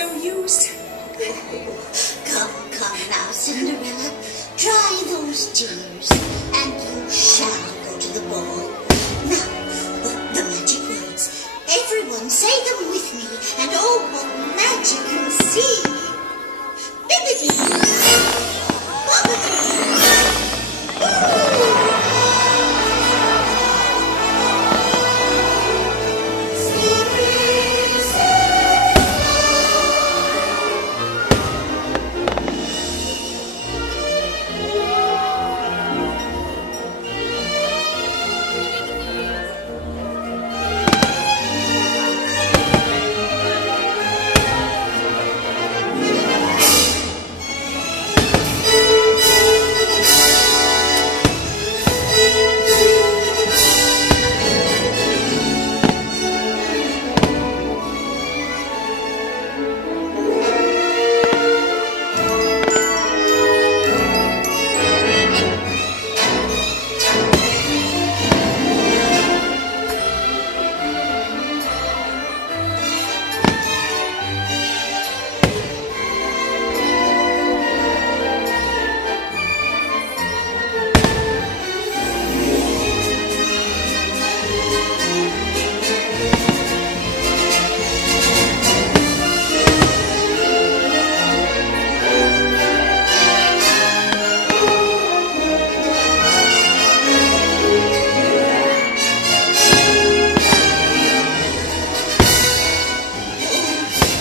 no use. Come now, Cinderella. Dry those tears, and you shall go to the ball. Now, the magic words. Everyone say them with me, and oh, what magic you'll see. Bibbidi, bobbidi, boo!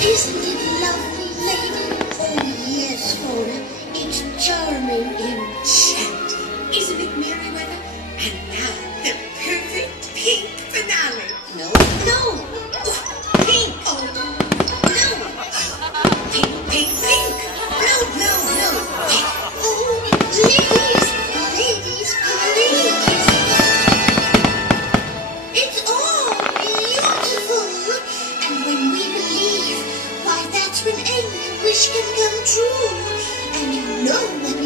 Isn't it lovely, lady? Oh, yes, Mona. It's charming, enchanting. Isn't it, Merryweather? And now the perfect pink finale. No, no. Pink. Oh, No. pink, pink, pink. No, no, no. Oh, ladies, ladies, please. It's all beautiful. And when we believe, why, that's when any wish can come true. And you know that